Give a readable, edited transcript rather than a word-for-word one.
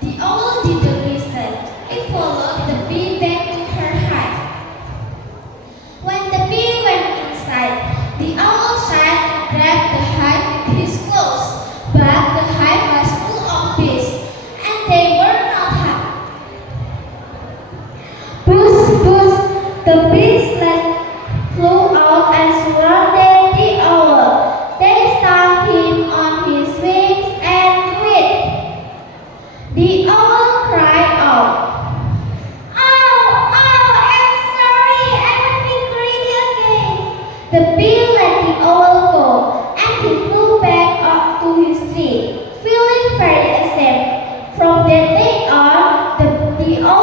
The owl didn't listen. It followed the bee back to her hive. When the bee went inside, the owl tried to grab the hive with his claws, but the hive was full of bees, and they were not happy. Puss, puss, the bees flew out and surrounded the owl. They stung him on his wings and quit. The owl cried out, "Ow, ow, I'm sorry, I will be greedy again." The bee let the owl go, and he flew back up to his tree, feeling very ashamed. From that day on, the owl